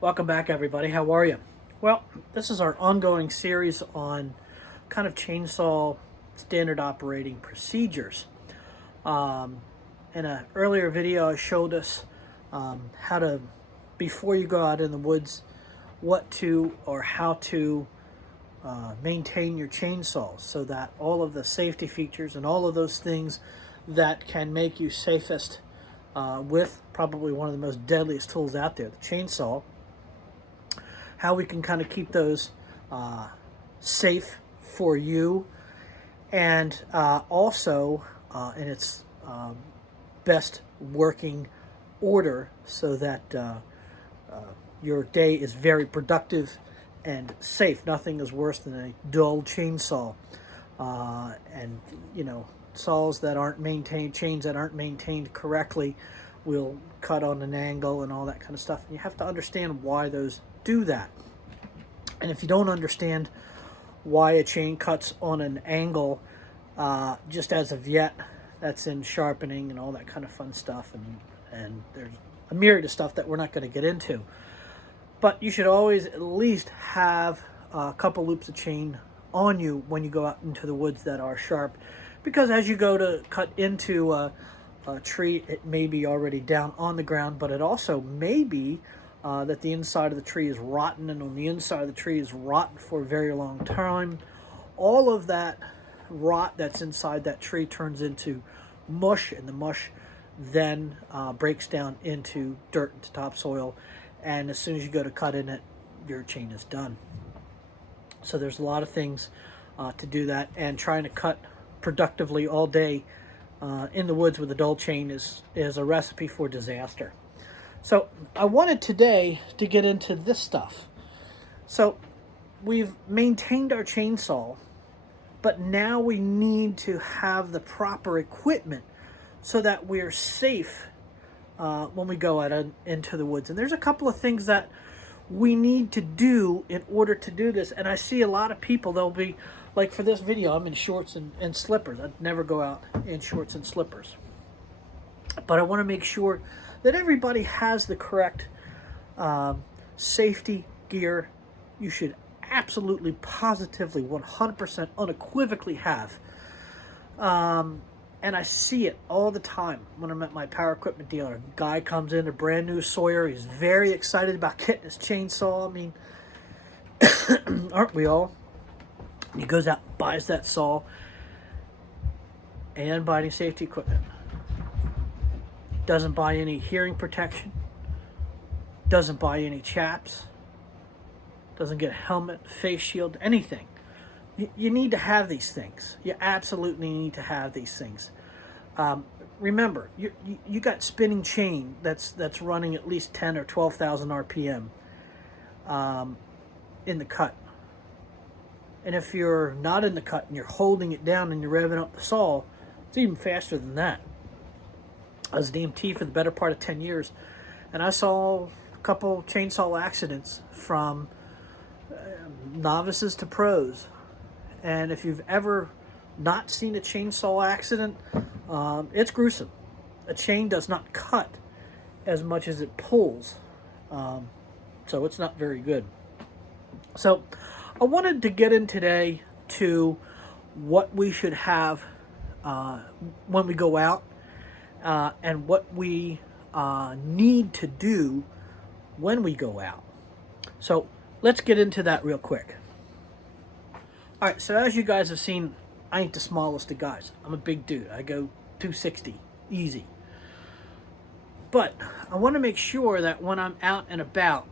Welcome back, everybody. How are you? Well, this is our ongoing series on kind of chainsaw standard operating procedures. In an earlier video, I showed us how to, before you go out in the woods, what to or how to maintain your chainsaw so that all of the safety features and all of those things that can make you safest with probably one of the most deadliest tools out there, the chainsaw, how we can kind of keep those safe for you, and also in its best working order so that your day is very productive and safe. Nothing is worse than a dull chainsaw, and saws that aren't maintained, chains that aren't maintained correctly will cut on an angle and all that kind of stuff. And you have to understand why those do that. And if you don't understand why a chain cuts on an angle, just as of yet, that's in sharpening and all that kind of fun stuff. And there's a myriad of stuff that we're not going to get into. But you should always at least have a couple loops of chain on you when you go out into the woods that are sharp. Because as you go to cut into a tree, it may be already down on the ground, but it also may be that the inside of the tree is rotten, and on the inside of the tree is rotten for a very long time. All of that rot that's inside that tree turns into mush, and the mush then breaks down into dirt, into topsoil, and as soon as you go to cut in it, your chain is done. So there's a lot of things to do that, and trying to cut productively all day in the woods with a dull chain is a recipe for disaster. So I wanted today to get into this stuff. So we've maintained our chainsaw, but now we need to have the proper equipment so that we're safe when we go out into the woods. And there's a couple of things that we need to do in order to do this. And I see a lot of people, they'll be, like for this video, I'm in shorts and slippers. I'd never go out in shorts and slippers. But I want to make sure that everybody has the correct safety gear you should absolutely, positively, 100% unequivocally have. And I see it all the time when I'm at my power equipment dealer. A guy comes in, a brand new Sawyer. He's very excited about getting his chainsaw. I mean, aren't we all? He goes out, buys that saw, and buy any safety equipment. Doesn't buy any hearing protection. Doesn't buy any chaps. Doesn't get a helmet, face shield, anything. You need to have these things. You absolutely need to have these things. Remember, you got spinning chain that's running at least 10 or 12,000 RPM in the cut. And if you're not in the cut and you're holding it down and you're revving up the saw, it's even faster than that. I was an EMT for the better part of 10 years, and I saw a couple chainsaw accidents from novices to pros. And if you've ever not seen a chainsaw accident, it's gruesome. A chain does not cut as much as it pulls, so it's not very good. So I wanted to get in today to what we should have when we go out, and what we need to do when we go out. So let's get into that real quick. All right, so as you guys have seen, I ain't the smallest of guys. I'm a big dude. I go 260, easy. But I want to make sure that when I'm out and about,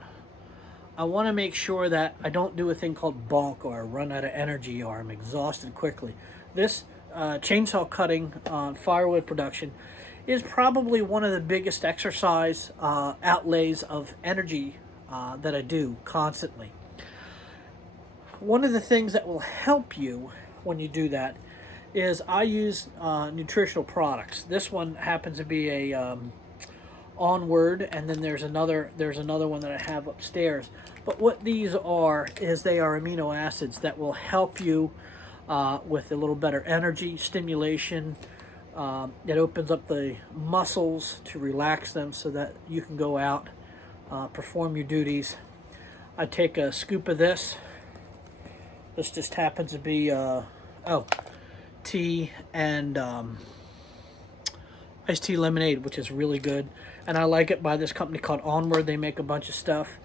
I want to make sure that I don't do a thing called bonk, or run out of energy, or I'm exhausted quickly. This chainsaw cutting firewood production is probably one of the biggest exercise outlays of energy that I do constantly. One of the things that will help you when you do that is I use nutritional products. This one happens to be a Onward, and then there's another one that I have upstairs. But what these are is they are amino acids that will help you with a little better energy, stimulation. It opens up the muscles to relax them so that you can go out perform your duties. I take a scoop of this. This just happens to be tea and iced tea lemonade, which is really good. And I like it by this company called Onward. They make a bunch of stuff.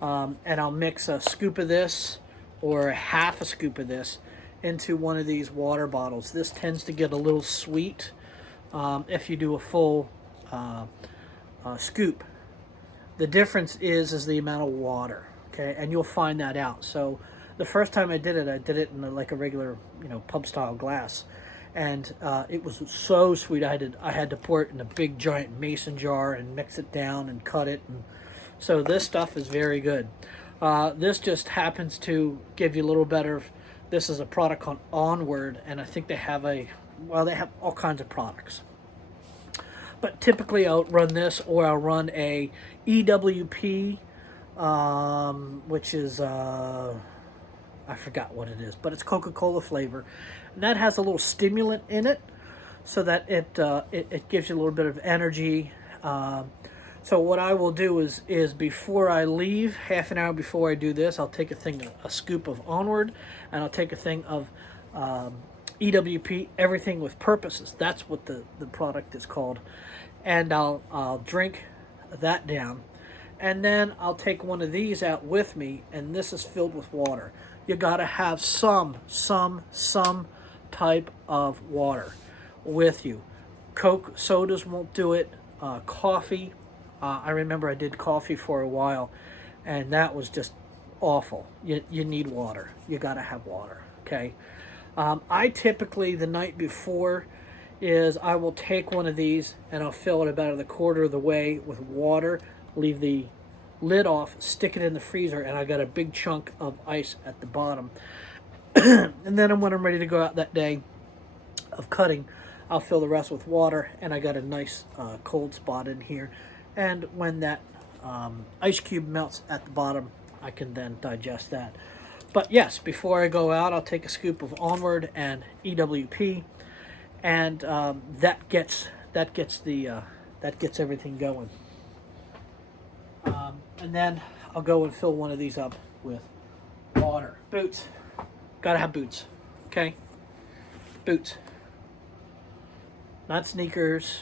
And I'll mix a scoop of this or half a scoop of this into one of these water bottles. This tends to get a little sweet if you do a full scoop. The difference is the amount of water, okay? And you'll find that out. So the first time I did it in like a regular, pub style glass, and it was so sweet. I had to pour it in a big giant mason jar and mix it down and cut it. And so this stuff is very good. This just happens to give you a little better. This is a product called Onward, and I think they have they have all kinds of products. But typically I'll run this, or I'll run a EWP, which is, I forgot what it is, but it's Coca-Cola flavor. And that has a little stimulant in it, so that it gives you a little bit of energy. So what I will do is before I leave, half an hour before I do this, I'll take a scoop of Onward, and I'll take a thing of EWP, everything with purposes. That's what the product is called. And I'll drink that down. And then I'll take one of these out with me, and this is filled with water. You gotta have some type of water with you. Coke, sodas won't do it. Coffee. I remember I did coffee for a while, and that was just awful. You need water. You gotta have water, okay? I typically, the night before, I will take one of these and I'll fill it about a quarter of the way with water, leave the lid off, stick it in the freezer, and I got a big chunk of ice at the bottom. And then when I'm ready to go out that day of cutting, I'll fill the rest with water, and I got a nice cold spot in here. And when that ice cube melts at the bottom, I can then digest that. But yes, before I go out, I'll take a scoop of Onward and EWP, and that gets everything going. And then I'll go and fill one of these up with water. Boots, gotta have boots, okay? Boots, not sneakers.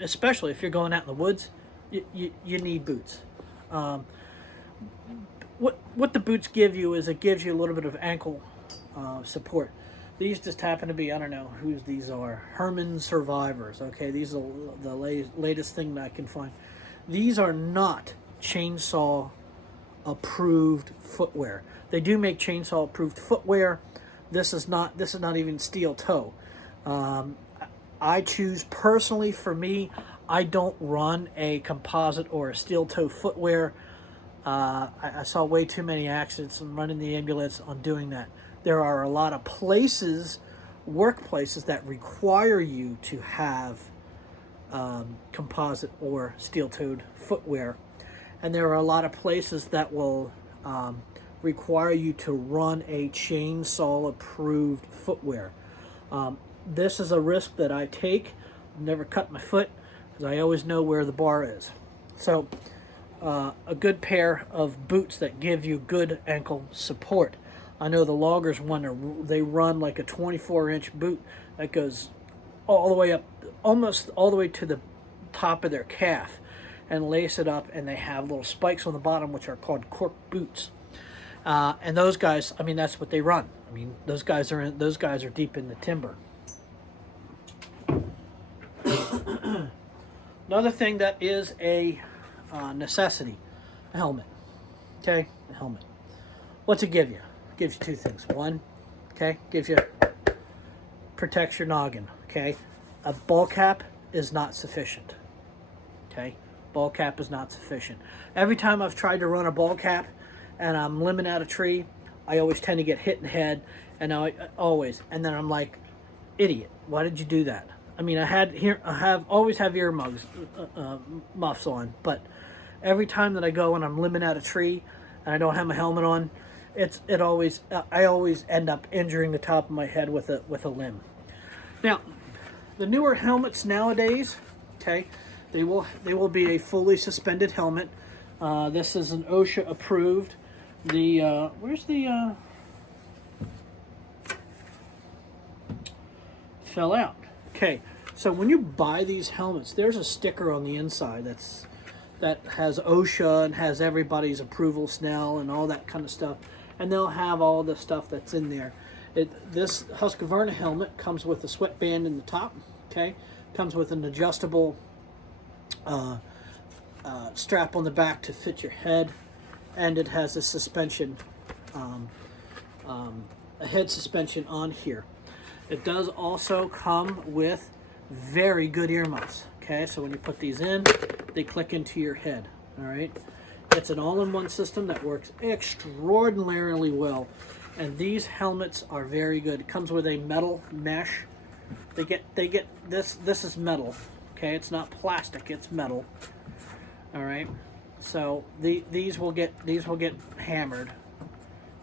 Especially if you're going out in the woods, you need boots. What the boots give you is it gives you a little bit of ankle support. These just happen to be, I don't know whose these are, Herman Survivors. Okay, these are the latest thing that I can find. These are not chainsaw approved footwear. They do make chainsaw approved footwear. This is not even steel toe. I choose personally, for me, I don't run a composite or a steel toe footwear. I saw way too many accidents and running the ambulance on doing that. There are a lot of workplaces that require you to have composite or steel-toed footwear. And there are a lot of places that will require you to run a chainsaw-approved footwear. This is a risk that I take. I've never cut my foot because I always know where the bar is. So a good pair of boots that give you good ankle support. I know the loggers they run like a 24-inch boot that goes all the way up, almost all the way to the top of their calf, and lace it up, and they have little spikes on the bottom which are called Cork Boots. And those guys, I mean, that's what they run. I mean, those guys are deep in the timber. Another thing that is a necessity, a helmet. Okay, a helmet. What's it give you? It gives you two things. One, okay, protects your noggin. Okay, a ball cap is not sufficient. Okay, ball cap is not sufficient. Every time I've tried to run a ball cap and I'm limbing out a tree, I always tend to get hit in the head, and always. And then I'm like, idiot, why did you do that? I mean, I always have ear muffs on, but every time that I go and I'm limbing out a tree and I don't have my helmet on, I always end up injuring the top of my head with a limb. Now, the newer helmets nowadays, okay, They will be a fully suspended helmet. This is an OSHA approved. The where's the fell out. Okay, so when you buy these helmets, there's a sticker on the inside that has OSHA and has everybody's approval, Snell, and all that kind of stuff. And they'll have all the stuff that's in there. This Husqvarna helmet comes with a sweatband in the top. Okay, comes with an adjustable strap on the back to fit your head, and it has a suspension, a head suspension on here. It does also come with very good earmuffs. Okay, so when you put these in, they click into your head. All right, it's an all-in-one system that works extraordinarily well, and these helmets are very good. It comes with a metal mesh. They get this. This is metal. Okay, it's not plastic. It's metal. All right, so these will get hammered.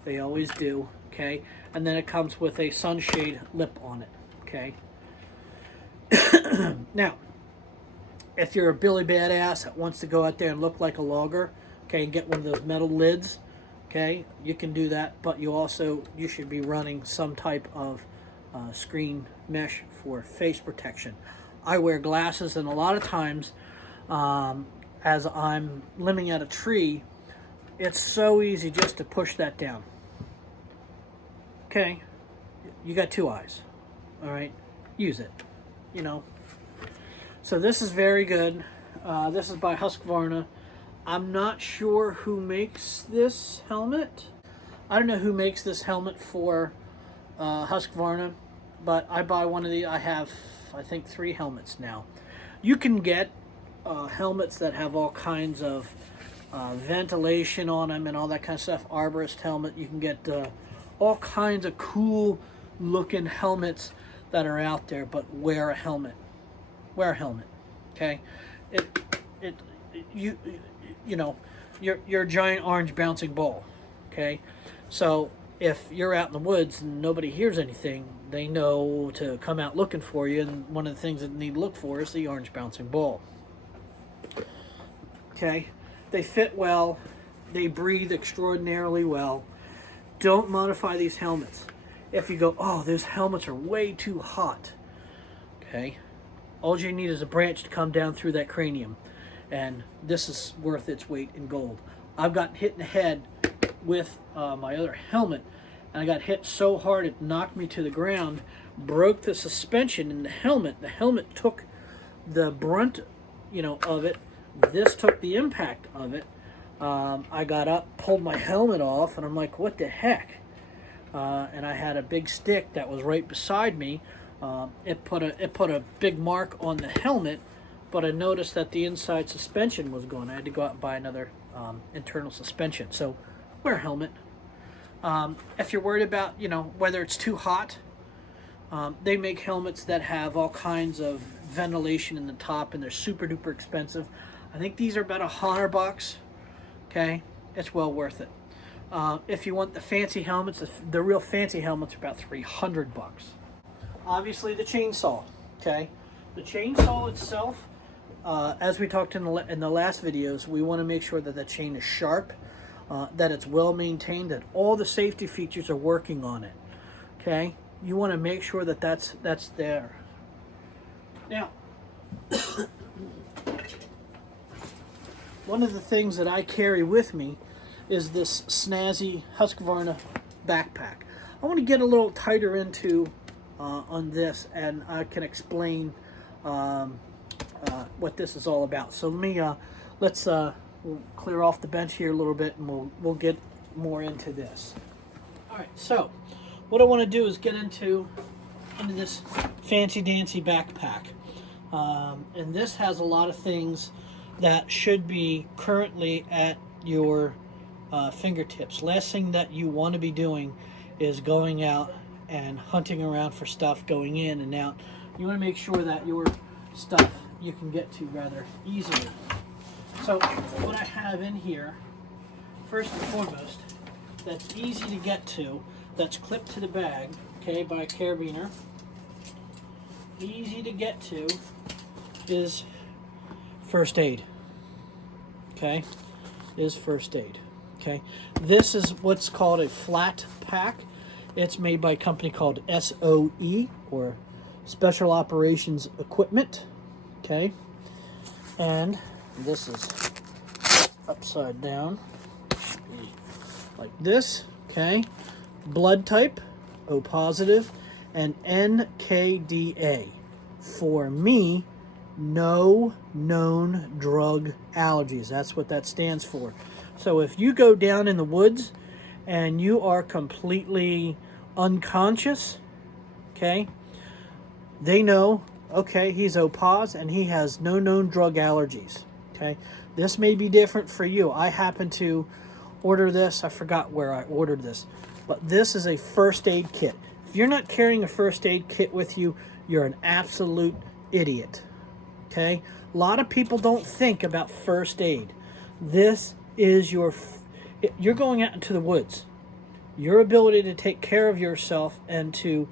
They always do. Okay, and then it comes with a sunshade lip on it. Okay. Now, if you're a Billy Badass that wants to go out there and look like a logger, okay, and get one of those metal lids, okay, you can do that. But you should be running some type of screen mesh for face protection. I wear glasses, and a lot of times, as I'm limbing at a tree, it's so easy just to push that down. Okay, you got two eyes, all right, use it, you know. So this is very good. This is by Husqvarna. I'm not sure who makes this helmet. I don't know who makes this helmet for Husqvarna, but I buy one of these. I have, I think, 3 helmets now. You can get helmets that have all kinds of ventilation on them and all that kind of stuff. Arborist helmet. You can get all kinds of cool looking helmets that are out there, but wear a helmet. Wear a helmet. Okay, you know, you're a giant orange bouncing ball. Okay, so if you're out in the woods and nobody hears anything, they know to come out looking for you, and one of the things that they need to look for is the orange bouncing ball. Okay, they fit well, they breathe extraordinarily well. Don't modify these helmets. If you go, oh, those helmets are way too hot, okay, all you need is a branch to come down through that cranium, and this is worth its weight in gold. I've gotten hit in the head with my other helmet, and I got hit so hard it knocked me to the ground, broke the suspension in the helmet. The helmet took the brunt, you know, of it. This took the impact of it. I got up, pulled my helmet off, and I'm like, what the heck? And I had a big stick that was right beside me. It put a big mark on the helmet, but I noticed that the inside suspension was gone. I had to go out and buy another internal suspension. So wear a helmet. If you're worried about, you know, whether it's too hot, they make helmets that have all kinds of ventilation in the top, and they're super duper expensive. I think these are about $100. Okay, it's well worth it. If you want the fancy helmets, the real fancy helmets are about $300. Obviously, the chainsaw. Okay, the chainsaw itself, as we talked in the last videos, we want to make sure that the chain is sharp, that it's well maintained, that all the safety features are working on it. Okay, you want to make sure that that's there. Now, one of the things that I carry with me is this snazzy Husqvarna Backpack. I want to get a little tighter into on this, and I can explain what this is all about. So let's we'll clear off the bench here a little bit, and we'll get more into this. All right. So what I want to do is get into this fancy dancy backpack, and this has a lot of things that should be currently at your fingertips. Last thing that you want to be doing is going out and hunting around for stuff, going in and out. You want to make sure that your stuff you can get to rather easily. So what I have in here, first and foremost, that's easy to get to, that's clipped to the bag, okay, by a carabiner, easy to get to, is first aid. Okay, is first aid. Okay, this is what's called a flat pack. It's made by a company called SOE, or Special Operations Equipment. Okay, and this is upside down like this. Okay, blood type O positive, and NKDA. For me, no known drug allergies. That's what that stands for. So if you go down in the woods and you are completely unconscious, okay, they know, okay, he's OPOS and he has no known drug allergies. Okay, this may be different for you. I happen to order this. I forgot where I ordered this, but this is a first aid kit. If you're not carrying a first aid kit with you, you're an absolute idiot. Okay, a lot of people don't think about first aid. This is you're going out into the woods. Your ability to take care of yourself and to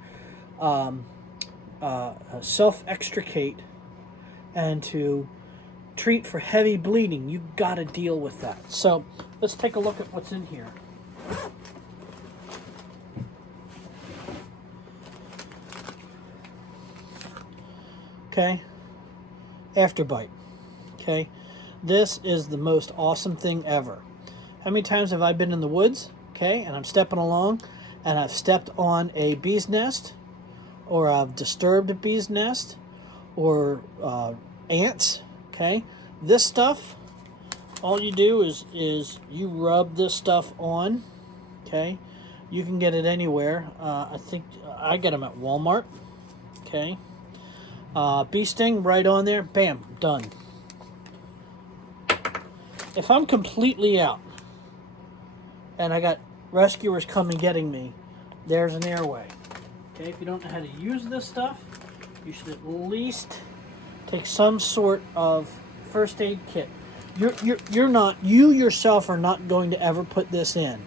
self-extricate and to treat for heavy bleeding, you got to deal with that. So let's take a look at what's in here. Okay, afterbite. Okay, this is the most awesome thing ever. How many times have I been in the woods, okay, and I'm stepping along and I've stepped on a bee's nest, or I've disturbed a bee's nest, or ants, okay? This stuff, all you do is you rub this stuff on, okay? You can get it anywhere. I think I get them at Walmart, okay? Bee sting right on there, bam, done. If I'm completely out and I got rescuers coming getting me, there's an airway. Okay, if you don't know how to use this stuff, you should at least take some sort of first aid kit. You yourself are not going to ever put this in,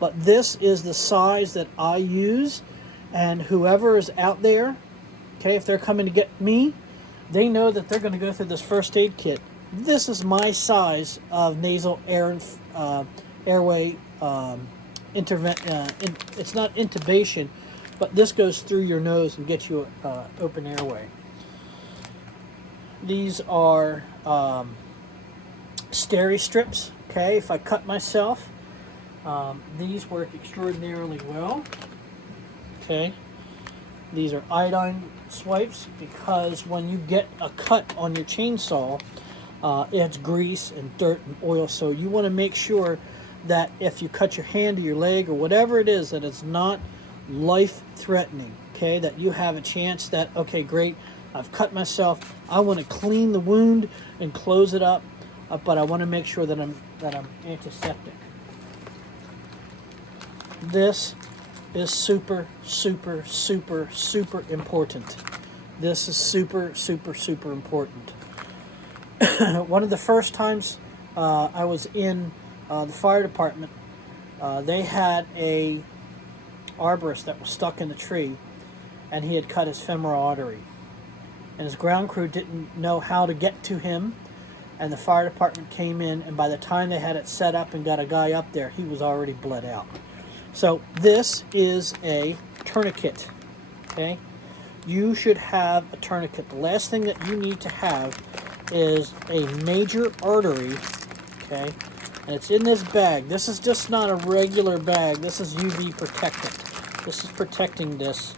but this is the size that I use, and whoever is out there, okay, if they're coming to get me, they know that they're going to go through this first aid kit. This is my size of nasal airway intervention. It's not intubation, but this goes through your nose and gets you open airway. These are steri strips. Okay, if I cut myself, these work extraordinarily well. Okay, these are iodine swipes, because when you get a cut on your chainsaw, it's grease and dirt and oil, so you want to make sure that if you cut your hand or your leg or whatever it is, that it's not life-threatening, okay, that you have a chance that, okay, great, I've cut myself, I want to clean the wound and close it up, but I want to make sure that I'm antiseptic. This is super, super, super, super important. This is super, super, super important. One of the first times I was in the fire department, they had a arborist that was stuck in the tree, and he had cut his femoral artery, and his ground crew didn't know how to get to him, and the fire department came in, and by the time they had it set up and got a guy up there, he was already bled out. So this is a tourniquet. Okay, you should have a tourniquet. The last thing that you need to have is a major artery, okay, and it's in this bag. This is just not a regular bag. This is UV protectant. This is protecting this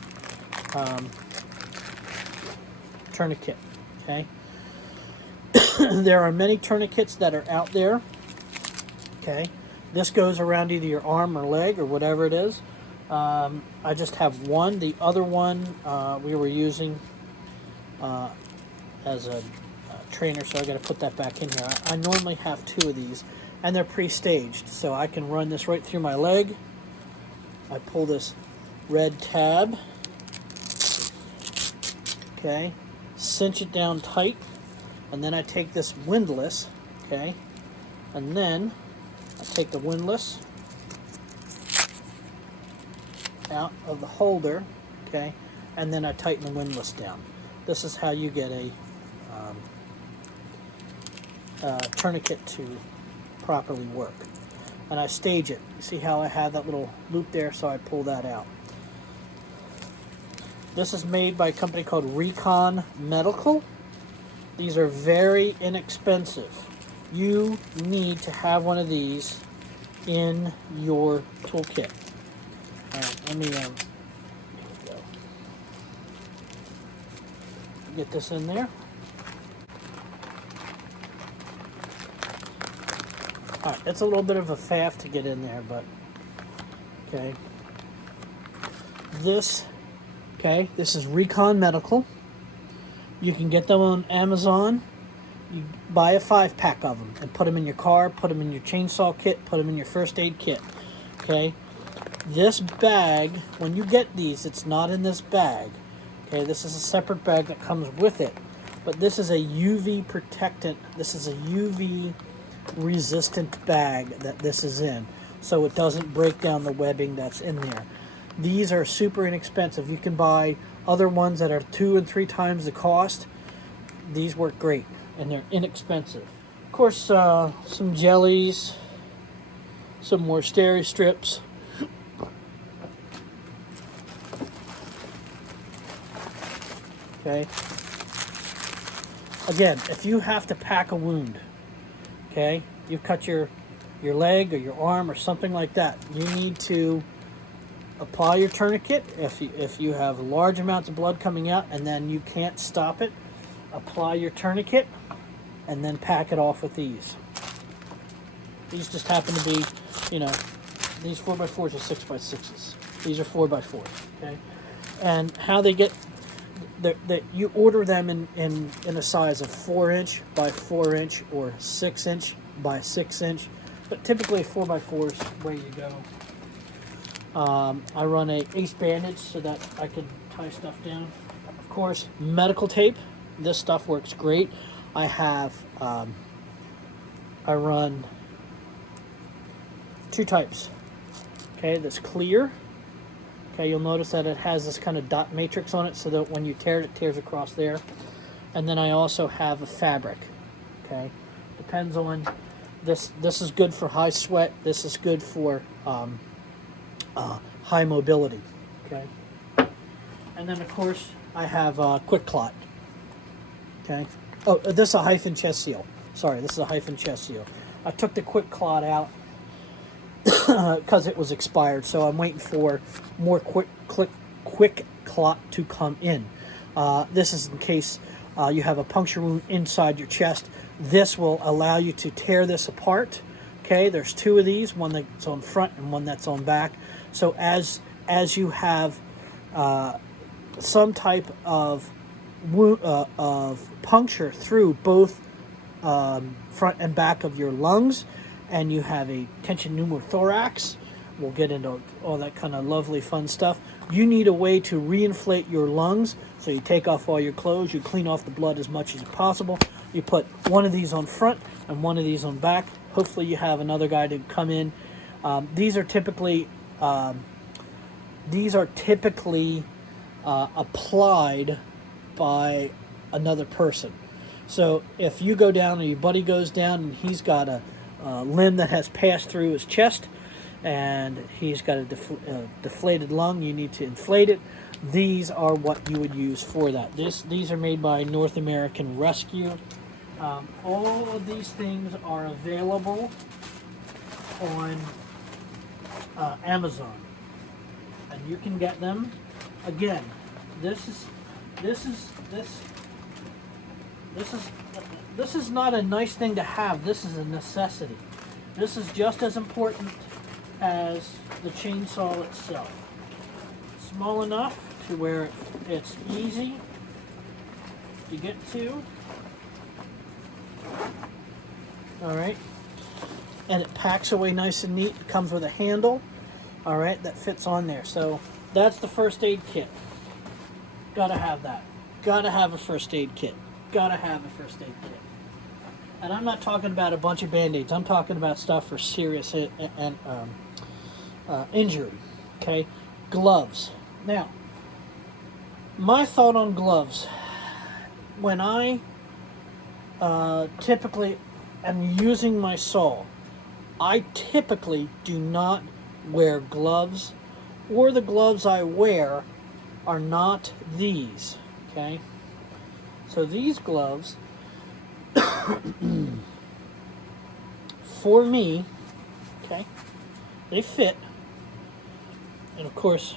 tourniquet, okay. There are many tourniquets that are out there, okay. This goes around either your arm or leg or whatever it is. I just have one. The other one we were using as a trainer, so I got to put that back in here. I normally have two of these, and they're pre-staged, so I can run this right through my leg. I pull this red tab, okay, cinch it down tight, and then I take this windlass, okay, and then I take the windlass out of the holder, okay, and then I tighten the windlass down. This is how you get a tourniquet to properly work. And I stage it. You see how I have that little loop there, so I pull that out. This is made by a company called Recon Medical. These are very inexpensive. You need to have one of these in your toolkit. All right, let me here we go. Get this in there. All right, it's a little bit of a faff to get in there, but okay. This is Recon Medical. You can get them on Amazon. You buy a 5-pack of them and put them in your car, put them in your chainsaw kit, put them in your first aid kit. Okay, this bag, when you get these, it's not in this bag. Okay, this is a separate bag that comes with it. But this is a UV protectant. This is a UV resistant bag that this is in, so it doesn't break down the webbing that's in there. These are super inexpensive. You can buy other ones that are 2 and 3 times the cost. These work great, and they're inexpensive. Of course, some jellies, some more steri strips. Okay. Again, if you have to pack a wound, okay, you cut your leg or your arm or something like that, you need to apply your tourniquet. If you have large amounts of blood coming out and then you can't stop it, apply your tourniquet and then pack it off with these. These just happen to be, you know, these 4x4s are 6x6s. These are 4x4s, okay? And how they get, that you order them in a size of 4" by 4" or 6" by 6". But typically 4x4 is the way you go. I run a ace bandage so that I can tie stuff down. Of course, medical tape. This stuff works great. I have, I run 2 types. Okay, that's clear. Okay, you'll notice that it has this kind of dot matrix on it so that when you tear it, it tears across there. And then I also have a fabric. Okay, depends on this. This is good for high sweat. This is good for high mobility. Okay, and then of course I have quick clot. Okay, oh, this is a hyphen chest seal. Sorry, this is a hyphen chest seal. I took the quick clot out because it was expired, so I'm waiting for more quick clot to come in. This is in case you have a puncture wound inside your chest. This will allow you to tear this apart. Okay, there's 2 of these, one that's on front and one that's on back. So as you have some type of puncture through both front and back of your lungs, and you have a tension pneumothorax, we'll get into all that kind of lovely fun stuff. You need a way to reinflate your lungs, so you take off all your clothes, you clean off the blood as much as possible. You put one of these on front and one of these on back. Hopefully you have another guy to come in. These are typically applied by another person. So if you go down or your buddy goes down and he's got a limb that has passed through his chest and he's got a deflated lung, you need to inflate it. These are what you would use for that. These are made by North American Rescue. All of these things are available on Amazon, and you can get them. Again, this is not a nice thing to have. This is a necessity. This is just as important as the chainsaw itself. Small enough to where it's easy to get to. All right, and it packs away nice and neat. It comes with a handle, all right, that fits on there. So that's the first aid kit. Gotta have that. Gotta have a first aid kit. Gotta have a first aid kit. And I'm not talking about a bunch of band-aids. I'm talking about stuff for serious injury. Okay, gloves. Now, my thought on gloves. When I typically am using my saw, I typically do not wear gloves, or the gloves I wear are not these, okay? So these gloves, for me, okay, they fit. And of course,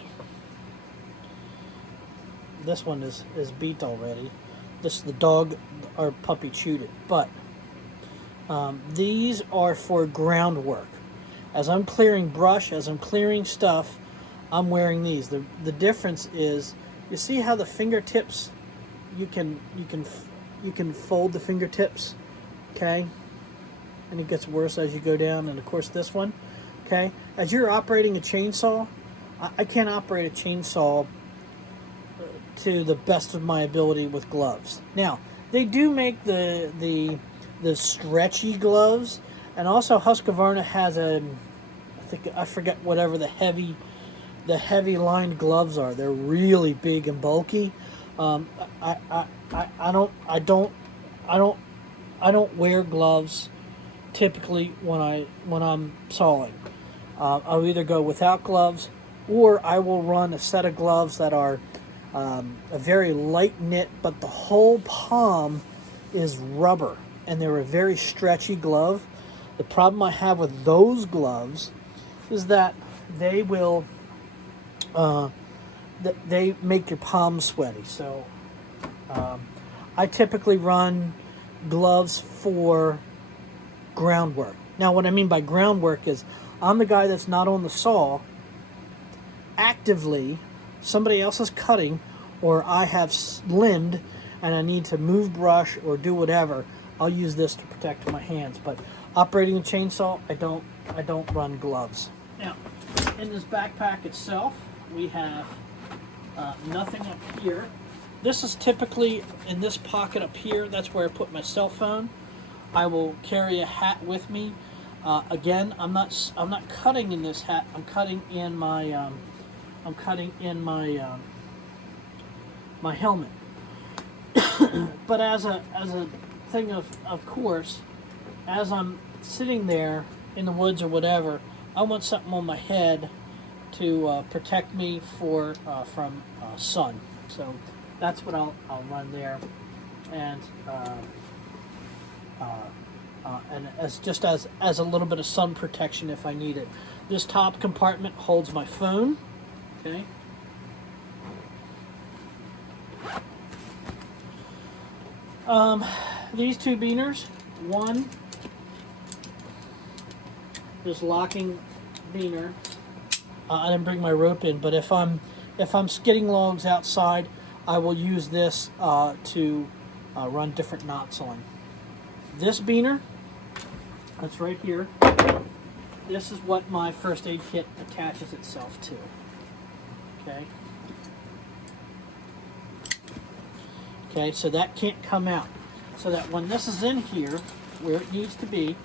this one is beat already. This, the dog or puppy chewed it. But these are for groundwork. As I'm clearing brush, as I'm clearing stuff, I'm wearing these. The difference is, you see how the fingertips, you can fold the fingertips, okay? And it gets worse as you go down. And of course this one, okay? As you're operating a chainsaw, I can't operate a chainsaw to the best of my ability with gloves. Now, they do make the stretchy gloves, and also Husqvarna has I forget whatever the heavy lined gloves are. They're really big and bulky. I don't wear gloves typically when I'm sawing. I'll either go without gloves, or I will run a set of gloves that are a very light knit, but the whole palm is rubber, and they're a very stretchy glove. The problem I have with those gloves is that they will they make your palms sweaty. So I typically run gloves for groundwork. Now, what I mean by groundwork is, I'm the guy that's not on the saw actively. Somebody else is cutting, or I have limbed and I need to move brush or do whatever. I'll use this to protect my hands. But operating a chainsaw, I don't run gloves. Now, in this backpack itself, we have nothing up here. This is typically in this pocket up here. That's where I put my cell phone. I will carry a hat with me. Again, I'm not cutting in this hat. I'm cutting in my my helmet. But as a thing of course, as I'm sitting there in the woods or whatever, I want something on my head to protect me from sun. So that's what I'll run there, and as a little bit of sun protection if I need it. This top compartment holds my phone. Okay. These two beaners, one, this locking beaner. I didn't bring my rope in, but if I'm skidding logs outside, I will use this to run different knots on. This beaner, that's right here. This is what my first aid kit attaches itself to. Okay. Okay, so that can't come out. So that when this is in here, where it needs to be,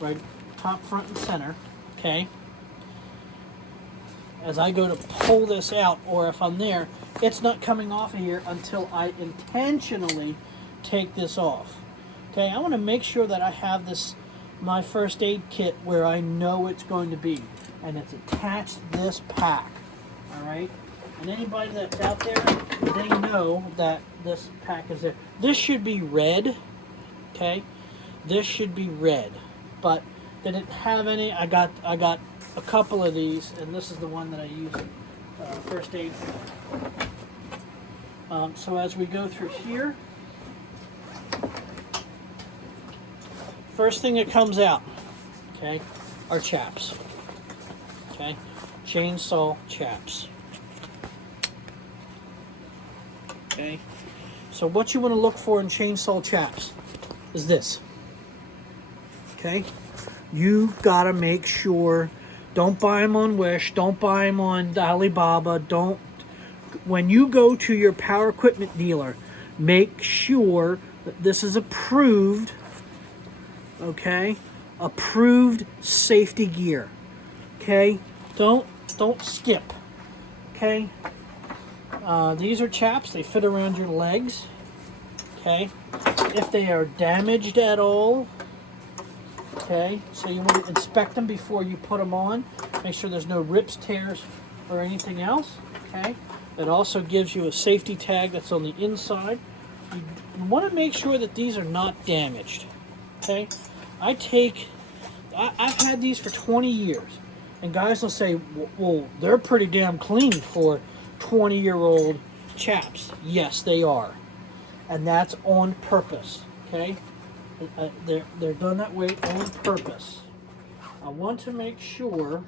right top, front, and center, okay, as I go to pull this out, or if I'm there, it's not coming off of here until I intentionally take this off. Okay, I want to make sure that I have my first aid kit where I know it's going to be, and it's attached to this pack. All right, and anybody that's out there, they know that this pack is there. This should be red. Okay, this should be red, but they didn't have any. I got a couple of these, and this is the one that I use first aid for. So as we go through here, first thing that comes out, okay, are chaps. Okay, chainsaw chaps. Okay, so what you want to look for in chainsaw chaps is this. Okay, you've got to make sure, don't buy them on Wish, don't buy them on Alibaba, when you go to your power equipment dealer, make sure that this is approved, okay, approved safety gear, okay, don't skip, okay. These are chaps, they fit around your legs, okay. If they are damaged at all, Okay, so you want to inspect them before you put them on. Make sure there's no rips, tears, or anything else. Okay, it also gives you a safety tag that's on the inside. You want to make sure that these are not damaged. Okay, I've had these for 20 years, and guys will say, well, they're pretty damn clean for 20-year-old chaps. Yes, they are, and that's on purpose. Okay. They're done that way on purpose. I want to make sure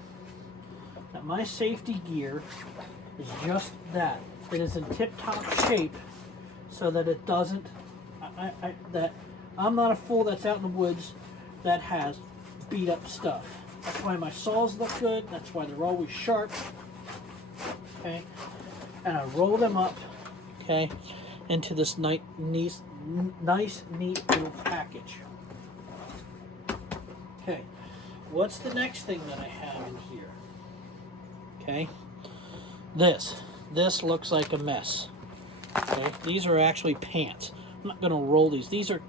that my safety gear is just that. It is in tip-top shape so that it doesn't, that I'm not a fool that's out in the woods that has beat up stuff. That's why my saws look good. That's why they're always sharp. Okay, and I roll them up, okay, into this nice, neat little package. Okay, what's the next thing that I have in here? Okay, this looks like a mess. Okay, these are actually pants. I'm not going to roll these. These are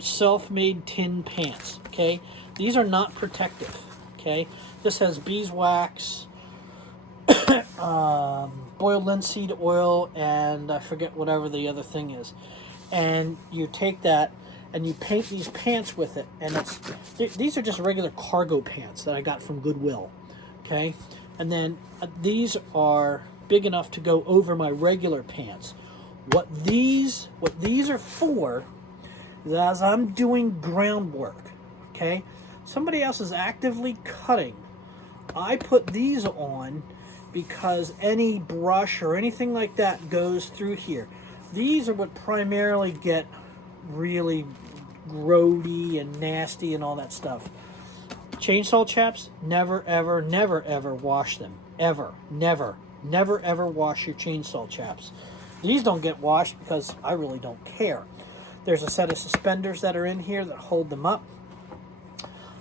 self-made tin pants. Okay, these are not protective. Okay, this has beeswax, boiled linseed oil, and I forget whatever the other thing is. And you take that and you paint these pants with it, and these are just regular cargo pants that I got from Goodwill. Okay, and then these are big enough to go over my regular pants. What these are for is as I'm doing groundwork. Okay, somebody else is actively cutting. I put these on because any brush or anything like that goes through here. These are what primarily get really grody and nasty and all that stuff. Chainsaw chaps, never ever wash them. Ever, never ever wash your chainsaw chaps. These don't get washed because I really don't care. There's a set of suspenders that are in here that hold them up.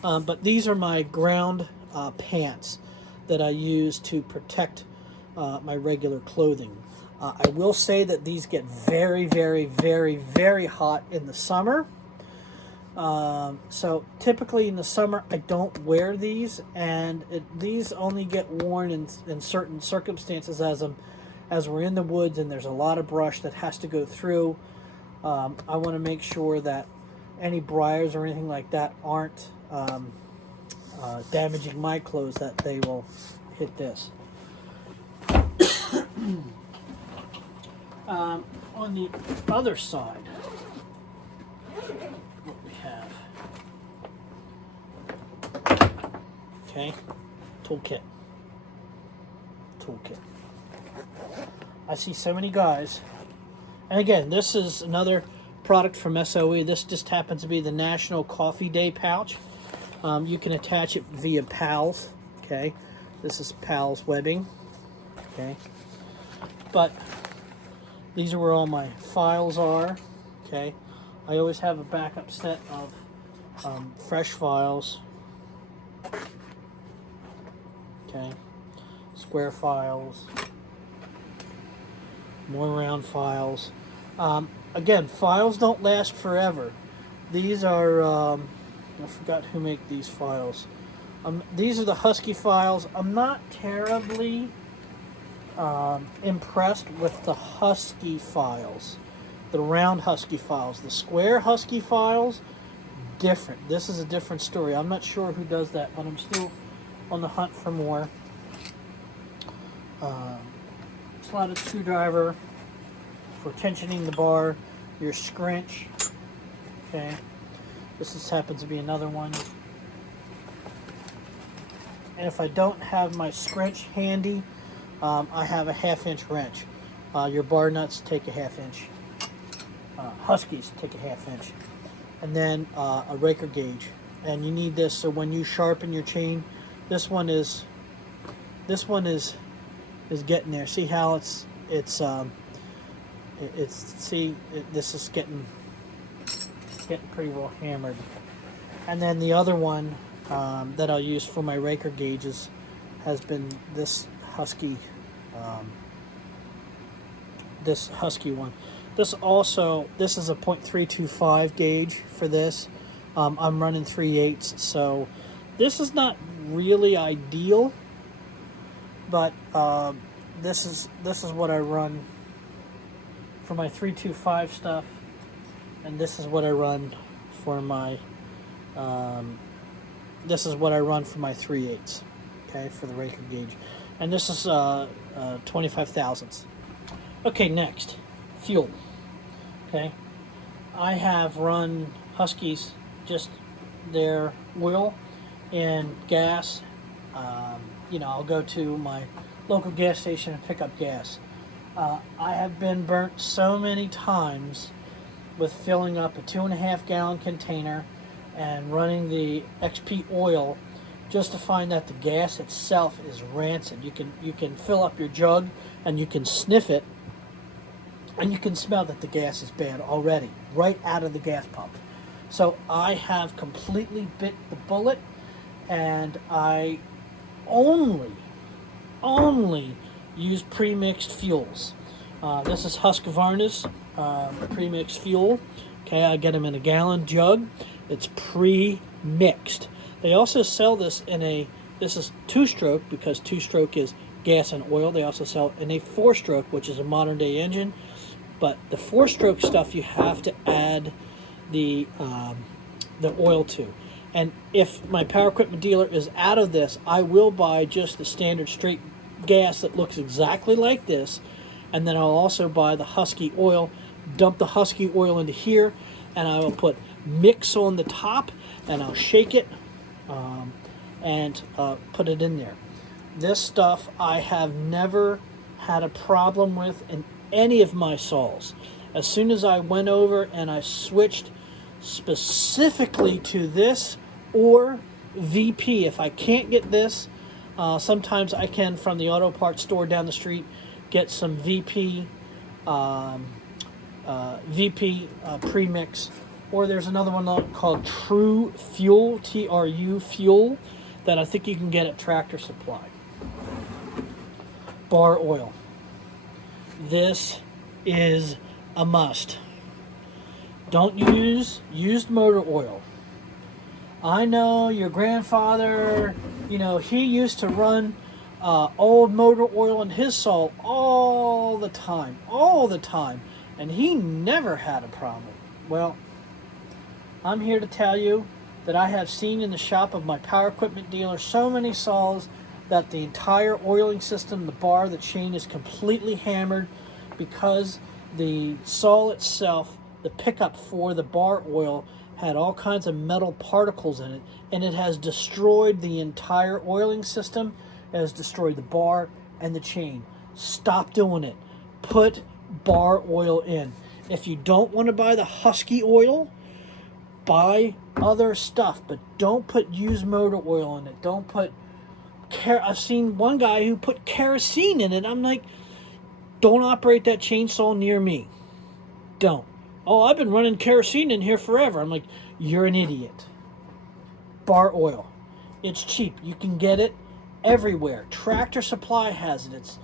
But these are my ground pants that I use to protect my regular clothing. I will say that these get very hot in the summer. So typically in the summer I don't wear these, and these only get worn in certain circumstances as we're in the woods and there's a lot of brush that has to go through. I want to make sure that any briars or anything like that aren't damaging my clothes, that they will hit this. On the other side, what we have, okay, toolkit. I see so many guys, and again, this is another product from SOE. This just happens to be the National Coffee Day pouch. You can attach it via PALS. Okay, this is PALS webbing. Okay, but these are where all my files are. Okay, I always have a backup set of fresh files. Okay, square files, more round files. Again, files don't last forever. These are, I forgot who make these files. These are the Husky files. I'm not terribly impressed with the Husky files, the round Husky files. The square Husky files, different. This is a different story. I'm not sure who does that, but I'm still on the hunt for more. Slotted screwdriver for tensioning the bar, your scrunch. Okay, this happens to be another one. And if I don't have my scrunch handy, I have a 1/2-inch wrench. Your bar nuts take a 1/2-inch. Huskies take a 1/2-inch. And then a raker gauge. And you need this so when you sharpen your chain, this one is getting there. See how this is getting pretty well hammered. And then the other one that I'll use for my raker gauges has been this Husky one. This is a .325 gauge for this. I'm running 3/8, so this is not really ideal, but this is what I run for my 325 stuff, and this is what I run for my this is what I run for my 3/8, okay, for the raker gauge, and this is 25 thousandths. Okay, next, fuel. Okay, I have run Huskies, just their oil and gas. I'll go to my local gas station and pick up gas. I have been burnt so many times with filling up a 2.5 gallon container and running the XP oil, just to find that the gas itself is rancid. You can fill up your jug and you can sniff it, and you can smell that the gas is bad already, right out of the gas pump. So I have completely bit the bullet, and I only use pre-mixed fuels. This is Husqvarna's pre-mixed fuel. Okay, I get them in a gallon jug. It's pre-mixed. They also sell this in this is 2-stroke, because 2-stroke is gas and oil. They also sell it in a 4-stroke, which is a modern day engine. But the 4-stroke stuff you have to add the oil to. And if my power equipment dealer is out of this, I will buy just the standard straight gas that looks exactly like this, and then I'll also buy the Husky oil, dump the Husky oil into here, and I will put mix on the top, and I'll shake it and put it in there. This stuff I have never had a problem with in any of my saws. As soon as I went over and I switched specifically to this or VP, if I can't get this, sometimes I can, from the auto parts store down the street, get some VP premix, or there's another one called True Fuel, TRU Fuel, that I think you can get at Tractor Supply. Bar oil. This is a must. Don't use used motor oil. I know your grandfather, he used to run old motor oil in his saw all the time, and he never had a problem. Well, I'm here to tell you that I have seen in the shop of my power equipment dealer so many saws that the entire oiling system, the bar, the chain is completely hammered, because the saw itself, the pickup for the bar oil, had all kinds of metal particles in it, and it has destroyed the entire oiling system. It has destroyed the bar and the chain. Stop doing it. Put bar oil in. If you don't want to buy the Husky oil, buy other stuff, but don't put used motor oil in it. Don't put I've seen one guy who put kerosene in it. I'm like, don't operate that chainsaw near me. Don't. Oh, I've been running kerosene in here forever. I'm like, you're an idiot. Bar oil. It's cheap. You can get it everywhere. Tractor Supply has it.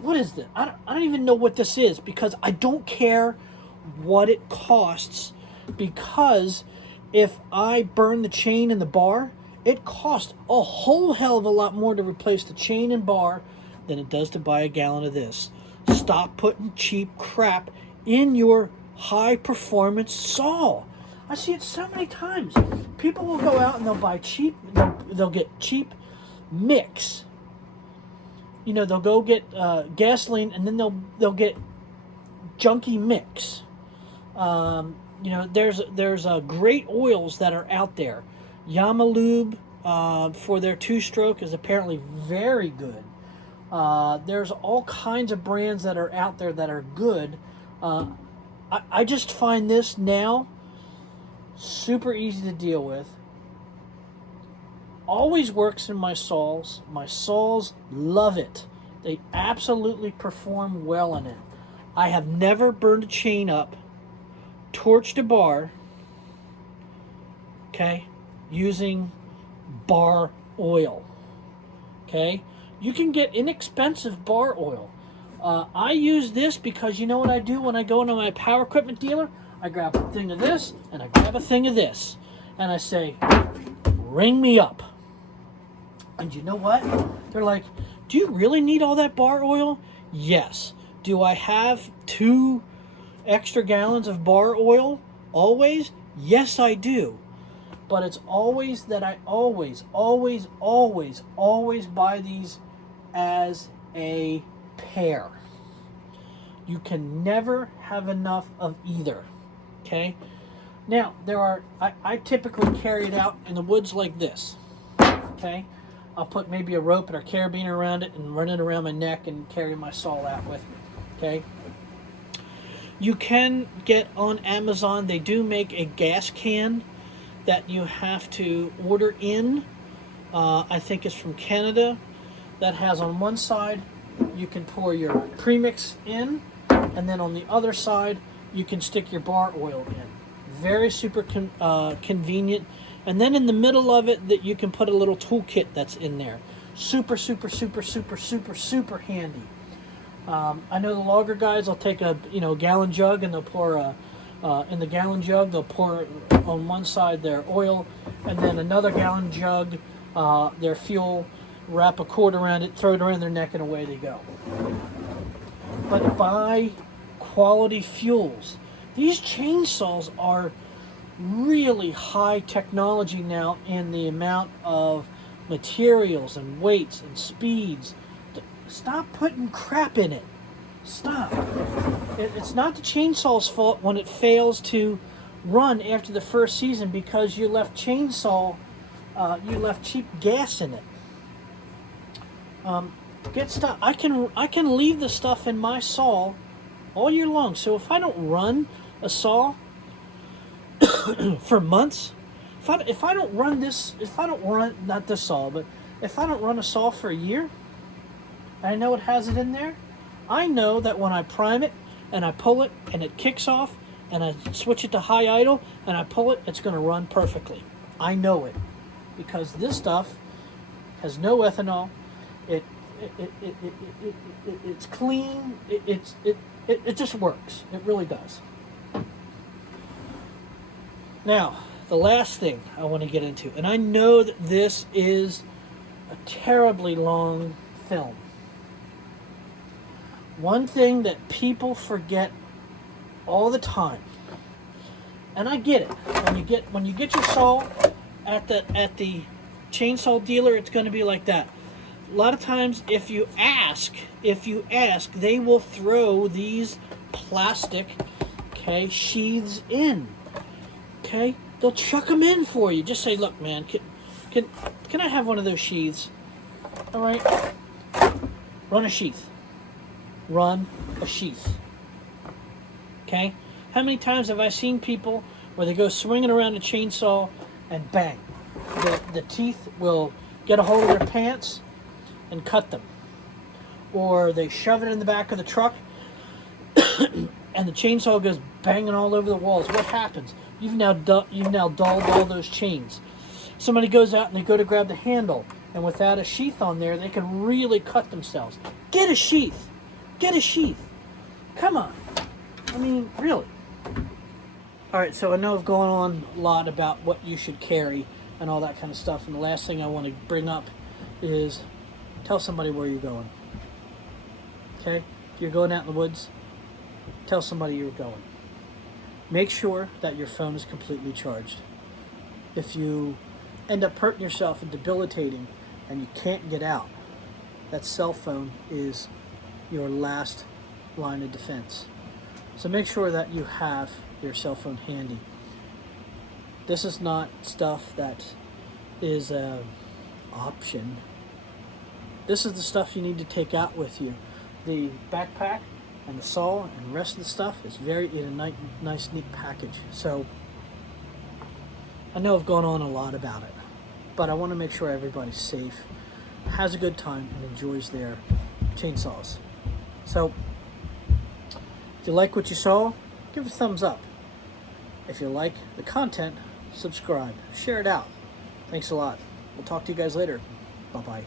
What is this? I don't even know what this is, because I don't care what it costs, because if I burn the chain and the bar, it costs a whole hell of a lot more to replace the chain and bar than it does to buy a gallon of this. Stop putting cheap crap in your high-performance saw. I see it so many times. People will go out and they'll buy cheap, they'll get cheap mix. They'll go get gasoline, and then they'll get junky mix. There's great oils that are out there. Yamalube for their 2-stroke is apparently very good. There's all kinds of brands that are out there that are good. I just find this now super easy to deal with. Always works in my saws. My saws love it. They absolutely perform well in it. I have never burned a chain up, torched a bar, okay, using bar oil. Okay, you can get inexpensive bar oil. I use this because you know what I do when I go into my power equipment dealer? I grab a thing of this and I grab a thing of this. and I say, ring me up. And you know what? They're like, do you really need all that bar oil? Yes. Do I have 2 extra gallons of bar oil always? Yes, I do. But it's always that I always buy these as a pair. You can never have enough of either. Okay? Now, I typically carry it out in the woods like this. Okay? I'll put maybe a rope and a carabiner around it and run it around my neck and carry my saw out with me. Okay? You can get on Amazon, they do make a gas can that you have to order in. I think it's from Canada. That has on one side, you can pour your premix in, and then on the other side, you can stick your bar oil in. Very super convenient. And then in the middle of it, that you can put a little toolkit that's in there. Super handy. I know the logger guys will take a gallon jug and they'll pour in the gallon jug they'll pour on one side their oil, and then another gallon jug their fuel, wrap a cord around it, throw it around their neck, and away they go. But buy quality fuels. These chainsaws are really high technology now in the amount of materials and weights and speeds. Stop putting crap in it. Stop. It's not the chainsaw's fault when it fails to run after the first season because you left cheap gas in it. Get stuff. I can leave the stuff in my saw all year long. So if I don't run a saw for months, if I don't run not this saw, but if I don't run a saw for a year, and I know it has it in there, I know that when I prime it and I pull it and it kicks off and I switch it to high idle and I pull it, it's going to run perfectly. I know it because this stuff has no ethanol. It's clean. It just works. It really does. Now, the last thing I want to get into, and I know that this is a terribly long film. One thing that people forget all the time, and I get it. When you get your saw at the chainsaw dealer, it's going to be like that. A lot of times, if you ask, they will throw these plastic, sheaths in. Okay, they'll chuck them in for you. Just say, look, man, can I have one of those sheaths? All right, run a sheath. Run a sheath. Okay? How many times have I seen people where they go swinging around a chainsaw and bang, the teeth will get a hold of their pants and cut them, or they shove it in the back of the truck and the chainsaw goes banging all over the walls. What happens? You've now dulled all those chains. Somebody goes out and they go to grab the handle, and without a sheath on there, they can really cut themselves. Get a sheath. Get a sheath. Come on. I mean, really. All right, so I know I've gone on a lot about what you should carry and all that kind of stuff, and the last thing I want to bring up is tell somebody where you're going. Okay? If you're going out in the woods, tell somebody you're going. Make sure that your phone is completely charged. If you end up hurting yourself and debilitating and you can't get out, that cell phone is your last line of defense. So make sure that you have your cell phone handy. This is not stuff that is an option. This is the stuff you need to take out with you. The backpack and the saw and the rest of the stuff is very in a nice, neat package. So I know I've gone on a lot about it, but I want to make sure everybody's safe, has a good time, and enjoys their chainsaws. So if you like what you saw, give it a thumbs up. If you like the content, subscribe, share it out. Thanks a lot. We'll talk to you guys later. Bye-bye.